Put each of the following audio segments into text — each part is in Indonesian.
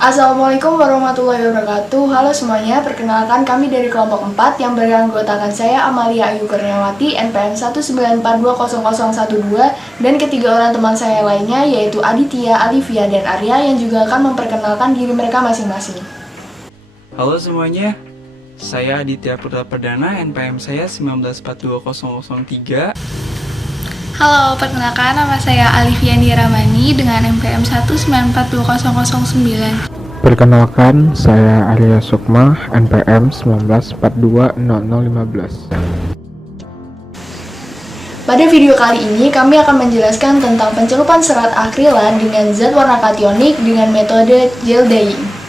Assalamualaikum warahmatullahi wabarakatuh. Halo semuanya, perkenalkan kami dari kelompok 4 yang beranggotakan saya Amalia Ayu Kurniawati, NPM 194200012, dan ketiga orang teman saya lainnya yaitu Aditya, Alivia, dan Arya yang juga akan memperkenalkan diri mereka masing-masing. Halo semuanya, saya Aditya Putra Perdana, NPM saya 1942003. Halo, perkenalkan nama saya Alivia Ramani dengan NPM 1942009. Perkenalkan, saya Arya Sukma, NPM 19420015. Pada video kali ini, kami akan menjelaskan tentang pencelupan serat akrilat dengan zat warna kationik dengan metode gel dyeing.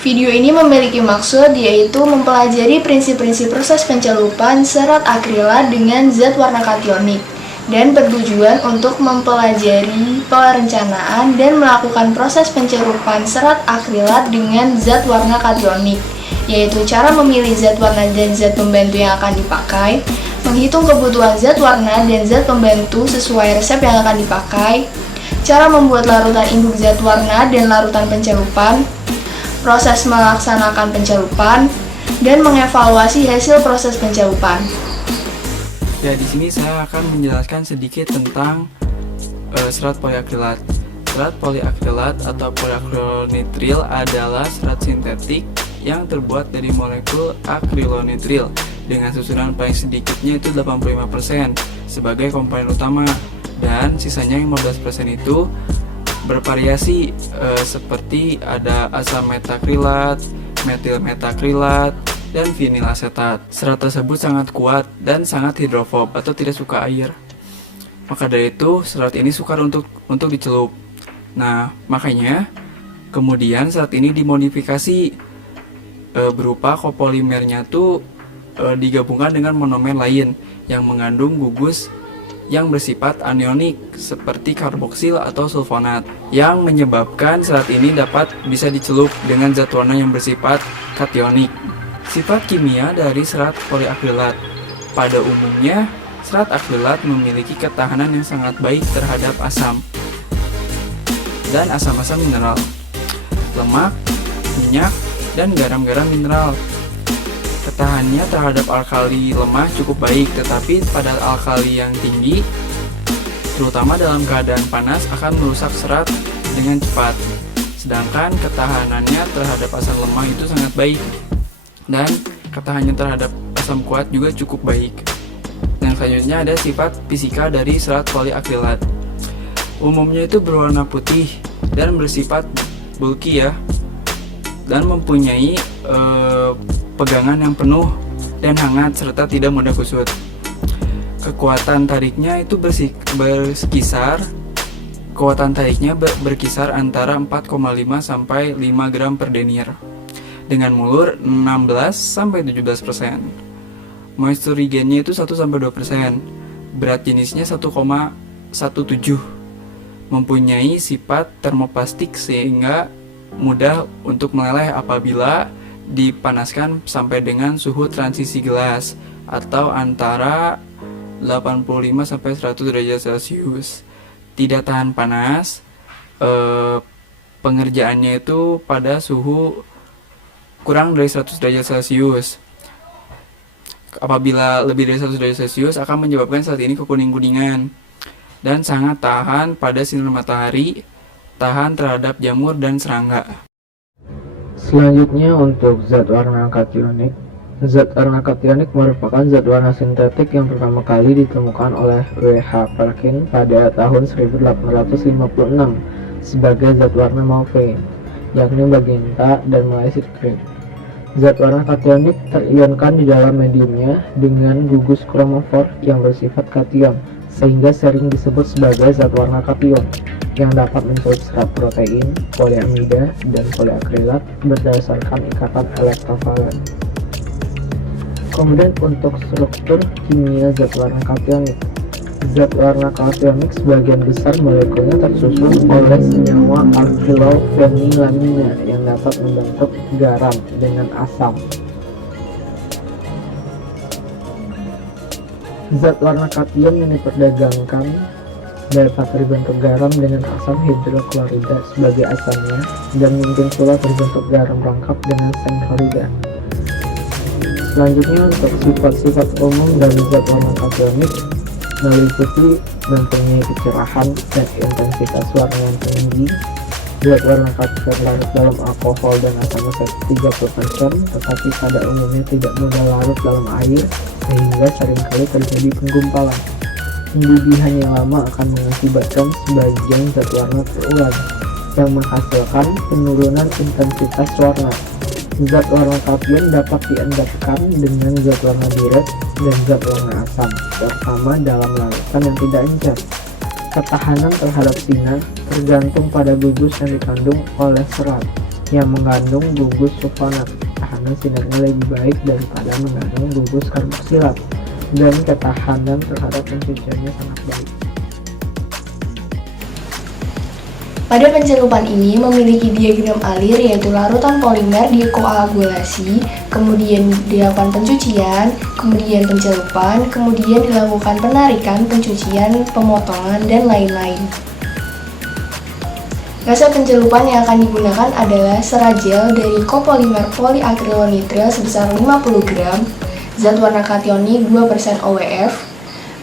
Video ini memiliki maksud yaitu mempelajari prinsip-prinsip proses pencelupan serat akrilat dengan zat warna kationik dan bertujuan untuk mempelajari perencanaan dan melakukan proses pencelupan serat akrilat dengan zat warna kationik, yaitu cara memilih zat warna dan zat pembantu yang akan dipakai, menghitung kebutuhan zat warna dan zat pembantu sesuai resep yang akan dipakai, cara membuat larutan induk zat warna dan larutan pencelupan, proses melaksanakan pencelupan, dan mengevaluasi hasil proses pencelupan. Ya, di sini saya akan menjelaskan sedikit tentang serat poliakrilat. Serat poliakrilat atau poliakrilonitril adalah serat sintetik yang terbuat dari molekul akrilonitril dengan susunan paling sedikitnya itu 85% sebagai komponen utama, dan sisanya 15% itu bervariasi seperti ada asam metakrilat, metil metakrilat, dan vinil asetat. Serat tersebut sangat kuat dan sangat hidrofob atau tidak suka air. Maka dari itu serat ini sukar untuk dicelup. Nah, makanya kemudian serat ini dimodifikasi berupa kopolimernya tuh digabungkan dengan monomer lain yang mengandung gugus yang bersifat anionik seperti karboksil atau sulfonat yang menyebabkan serat ini bisa dicelup dengan zat warna yang bersifat kationik. Sifat kimia dari serat poliakrilat. Pada umumnya, serat akrilat memiliki ketahanan yang sangat baik terhadap asam dan asam-asam mineral, lemak, minyak, dan garam-garam mineral. Ketahanannya terhadap alkali lemah cukup baik, tetapi pada alkali yang tinggi, terutama dalam keadaan panas, akan merusak serat dengan cepat. Sedangkan ketahanannya terhadap asam lemah itu sangat baik, dan ketahanannya terhadap asam kuat juga cukup baik. Dan selanjutnya ada sifat fisika dari serat poliakrilat. Umumnya itu berwarna putih dan bersifat bulky ya, dan mempunyai pegangan yang penuh dan hangat serta tidak mudah kusut. Kekuatan tariknya itu berkisar antara 4,5 sampai 5 gram per denier dengan mulur 16 sampai 17%. Moisture regainnya itu 1 sampai 2%. Berat jenisnya 1,17. Mempunyai sifat termoplastik sehingga mudah untuk meleleh apabila dipanaskan sampai dengan suhu transisi gelas atau antara 85 sampai 100 derajat Celcius. Tidak tahan panas. Pengerjaannya itu pada suhu kurang dari 100 derajat Celcius. Apabila lebih dari 100 derajat Celcius akan menyebabkan serat ini kekuning-kuningan dan sangat tahan pada sinar matahari, tahan terhadap jamur dan serangga. Selanjutnya untuk zat warna kationik. Zat warna kationik merupakan zat warna sintetik yang pertama kali ditemukan oleh W.H. Perkin pada tahun 1856 sebagai zat warna mauve, yakni magenta dan melaicid green. Zat warna kationik terionkan di dalam mediumnya dengan gugus kromofor yang bersifat kation, sehingga sering disebut sebagai zat warna kation yang dapat mencelup serat protein, poliamida, dan poliakrilat berdasarkan ikatan elektrovalen. Kemudian untuk struktur kimia zat warna kationik. Zat warna kationik sebagian besar molekulnya tersusun oleh senyawa alkylofenilamina yang dapat membentuk garam dengan asam. Zat warna kation yang diperdagangkan dapat terbentuk garam dengan asam hidroklorida sebagai asamnya, dan mungkin pula terbentuk garam rangkap dengan seng klorida. Selanjutnya, untuk sifat-sifat umum dari zat warna kationik meliputi mempunyai kecerahan dan intensitas warna yang tinggi. Zat warna kation larut dalam alkohol dan asam asetat 30%, tetapi pada umumnya tidak mudah larut dalam air sehingga seringkali terjadi penggumpalan. Pembudihan yang lama akan mengakibatkan sebagian zat warna terulang yang menghasilkan penurunan intensitas warna. Zat warna kation dapat diendapkan dengan zat warna biret dan zat warna asam, terutama dalam larutan yang tidak encer. Ketahanan terhadap sinar tergantung pada gugus yang dikandung oleh serat yang mengandung gugus sulfonat. Ketahanan sinarnya lebih baik daripada mengandung gugus karboksilat, dan ketahanan terhadap pencuciannya sangat baik. Pada pencelupan ini memiliki diagram alir, yaitu larutan polimer dikoagulasi, kemudian dilakukan pencucian, kemudian pencelupan, kemudian dilakukan penarikan, pencucian, pemotongan, dan lain-lain. Resep pencelupan yang akan digunakan adalah serat gel dari copolymer polyacrylonitrile sebesar 50 gram, zat warna kationik 2% OWF,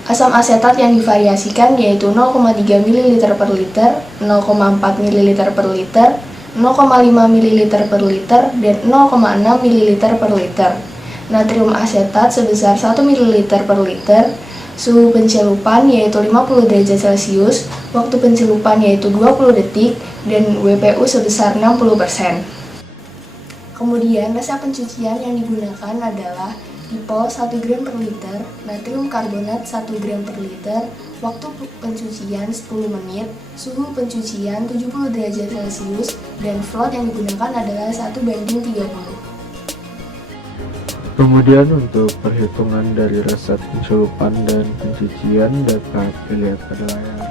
asam asetat yang divariasikan yaitu 0,3 ml per liter, 0,4 ml per liter, 0,5 ml per liter, dan 0,6 ml per liter. Natrium asetat sebesar 1 ml per liter. Suhu pencelupan yaitu 50 derajat Celcius, waktu pencelupan yaitu 20 detik, dan WPU sebesar 60%. Kemudian resep pencucian yang digunakan adalah Dipol 1 gram per liter, natrium karbonat 1 gram per liter, waktu pencucian 10 menit, suhu pencucian 70 derajat Celcius, dan float yang digunakan adalah 1:30. Kemudian untuk perhitungan dari resep pencelupan dan pencucian dapat dilihat pada layar.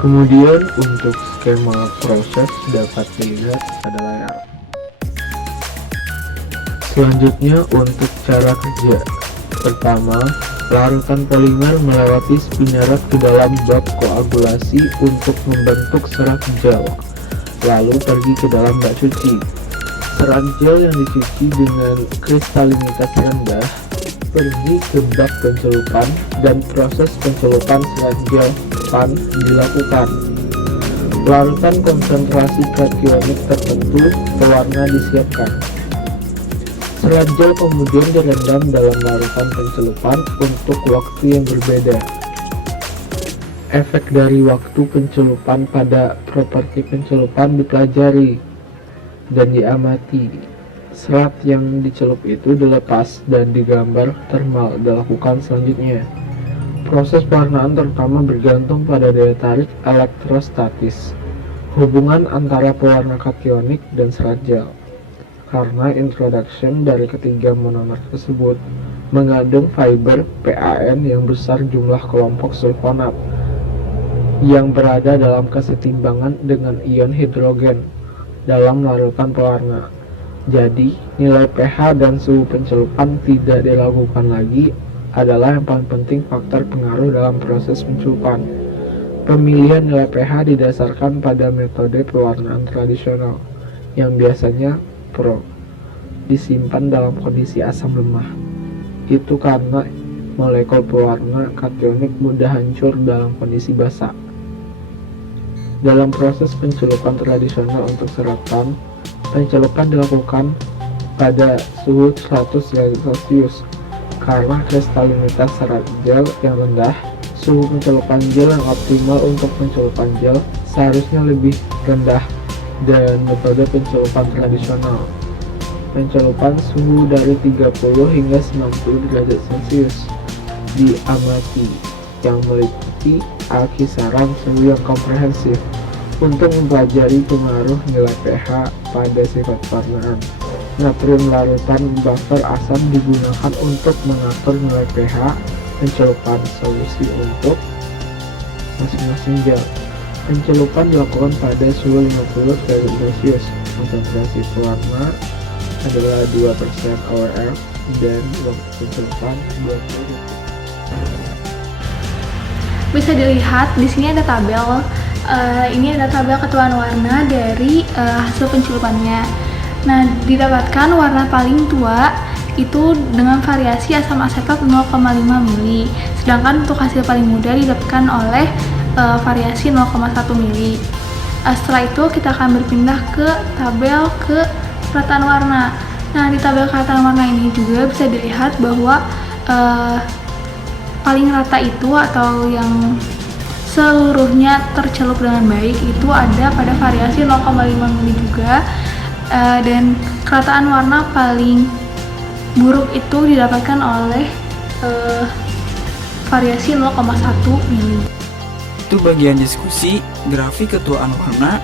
Kemudian untuk skema proses dapat dilihat pada layar. Selanjutnya untuk cara kerja. Pertama, larutan polimer melewati spinarat ke dalam bak koagulasi untuk membentuk serat gel, lalu pergi ke dalam bak cuci. Serat gel yang dicuci dengan kristalinitas rendah pergi ke bak pencelupan dan proses pencelupan serat gel pan dilakukan. Larutan konsentrasi kationik tertentu pewarna disiapkan. Serat gel kemudian direndam dalam larutan pencelupan untuk waktu yang berbeda. Efek dari waktu pencelupan pada properti pencelupan dipelajari dan diamati. Serat yang dicelup itu dilepas dan digambar termal dilakukan selanjutnya. Proses pewarnaan terutama bergantung pada daya tarik elektrostatis, hubungan antara pewarna kationik dan serat gel. Karena introduction dari ketiga monomer tersebut mengandung fiber PAN yang besar jumlah kelompok sulfonat yang berada dalam kesetimbangan dengan ion hidrogen dalam larutan pewarna. Jadi, nilai pH dan suhu pencelupan tidak diragukan lagi adalah yang paling penting faktor pengaruh dalam proses pencelupan. Pemilihan nilai pH didasarkan pada metode pewarnaan tradisional yang biasanya disimpan dalam kondisi asam lemah. Itu karena molekul pewarna kationik mudah hancur dalam kondisi basah. Dalam proses pencelupan tradisional untuk serotan, pencelupan dilakukan pada suhu 100 derajat Celcius. Karena kristalinitas serat gel yang rendah, suhu pencelupan gel yang optimal untuk pencelupan gel seharusnya lebih rendah dan metode pencelupan tradisional. Pencelupan suhu dari 30 hingga 90 derajat Celcius diamati yang meliputi kisaran suhu yang komprehensif untuk mempelajari pengaruh nilai pH pada sifat pewarnaan. Natrium larutan buffer asam digunakan untuk mengatur nilai pH pencelupan solusi untuk masing-masing gel. Pencelupan dilakukan pada suhu 50 derajat Celcius. Konsentrasi pewarna adalah 2% ORF dan waktu pencelupan 20 detik. bisa dilihat di sini ada tabel. Ini ada tabel ketuaan warna dari hasil pencelupannya. Nah, didapatkan warna paling tua itu dengan variasi asam asetat 0,5 mili. Sedangkan untuk hasil paling muda didapatkan oleh variasi 0,1 mili. Setelah itu kita akan berpindah ke tabel kerataan warna. Nah, di tabel kerataan warna ini juga bisa dilihat bahwa paling rata itu atau yang seluruhnya tercelup dengan baik itu ada pada variasi 0,5 mili juga, dan kerataan warna paling buruk itu didapatkan oleh variasi 0,1 mili. Itu bagian diskusi grafik ketuaan warna.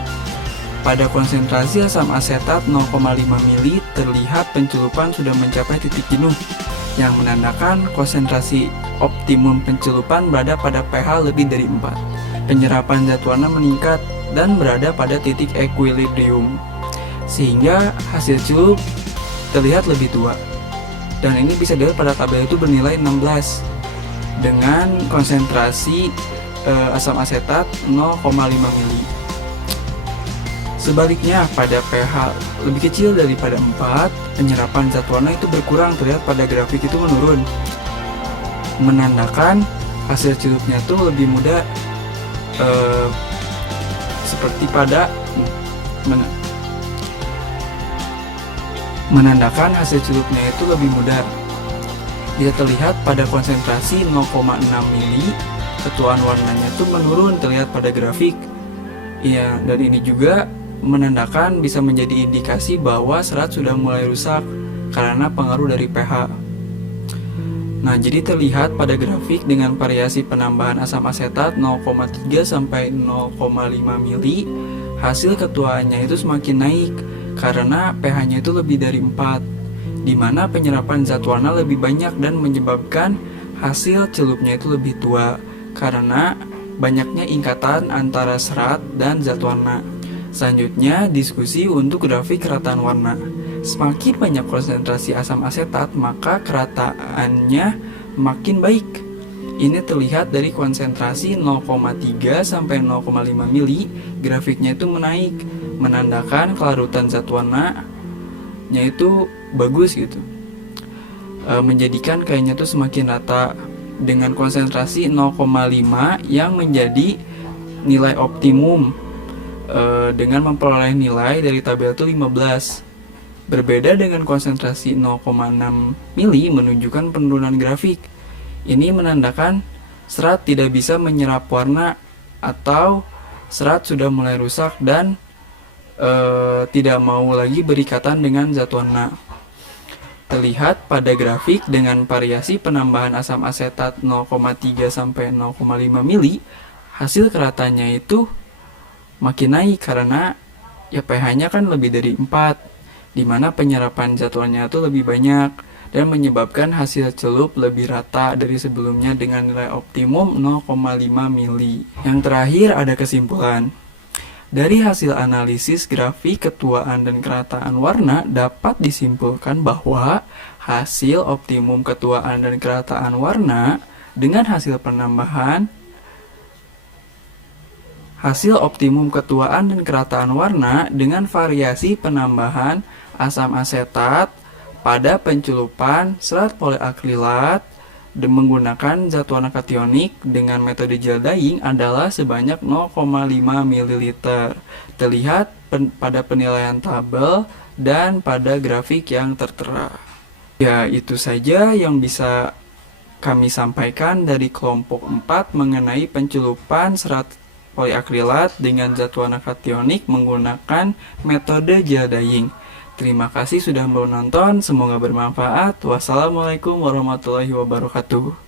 Pada konsentrasi asam asetat 0,5 mili terlihat pencelupan sudah mencapai titik jenuh, yang menandakan konsentrasi optimum pencelupan berada pada pH lebih dari 4. Penyerapan zat warna meningkat dan berada pada titik equilibrium, sehingga hasil celup terlihat lebih tua. Dan ini bisa dilihat pada tabel itu bernilai 16 dengan konsentrasi asam asetat 0,5 mili. Sebaliknya, pada pH lebih kecil daripada 4, penyerapan zat warna itu berkurang, terlihat pada grafik itu menurun, menandakan hasil celupnya itu lebih mudah, seperti pada menandakan hasil celupnya itu lebih mudah. Bisa terlihat pada konsentrasi 0,6 mili, ketuaan warnanya itu menurun, terlihat pada grafik. Ya, dan ini juga menandakan bisa menjadi indikasi bahwa serat sudah mulai rusak karena pengaruh dari pH. Nah, jadi terlihat pada grafik dengan variasi penambahan asam asetat 0,3 sampai 0,5 mili, hasil ketuaannya itu semakin naik karena pH-nya itu lebih dari 4, di mana penyerapan zat warna lebih banyak dan menyebabkan hasil celupnya itu lebih tua karena banyaknya ikatan antara serat dan zat warna. Selanjutnya, diskusi untuk grafik kerataan warna. Semakin banyak konsentrasi asam asetat, maka kerataannya makin baik. Ini terlihat dari konsentrasi 0,3 sampai 0,5 mili, grafiknya itu menaik, menandakan kelarutan zat warnanya itu bagus gitu. Menjadikan kayaknya itu semakin rata. Dengan konsentrasi 0,5 yang menjadi nilai optimum, dengan memperoleh nilai dari tabel itu 15. Berbeda dengan konsentrasi 0,6 mili menunjukkan penurunan grafik. Ini menandakan serat tidak bisa menyerap warna atau serat sudah mulai rusak dan tidak mau lagi berikatan dengan zat warna. Terlihat pada grafik dengan variasi penambahan asam asetat 0,3 sampai 0,5 mili, hasil keratannya itu makin naik karena ya pH-nya kan lebih dari 4, di mana penyerapan zat warnanya itu lebih banyak dan menyebabkan hasil celup lebih rata dari sebelumnya dengan nilai optimum 0,5 mili. Yang terakhir ada kesimpulan. Dari hasil analisis grafik ketuaan dan kerataan warna dapat disimpulkan bahwa hasil optimum ketuaan dan kerataan warna dengan hasil penambahan hasil optimum ketuaan dan kerataan warna dengan variasi penambahan asam asetat pada pencelupan serat poliakrilat menggunakan zat warna kationik dengan metode gel dyeing adalah sebanyak 0,5 ml. Terlihat pada penilaian tabel dan pada grafik yang tertera. Ya, itu saja yang bisa kami sampaikan dari kelompok 4 mengenai pencelupan serat poliakrilat dengan zat warna kationik menggunakan metode gel dyeing. Terima kasih sudah menonton, semoga bermanfaat. Wassalamualaikum warahmatullahi wabarakatuh.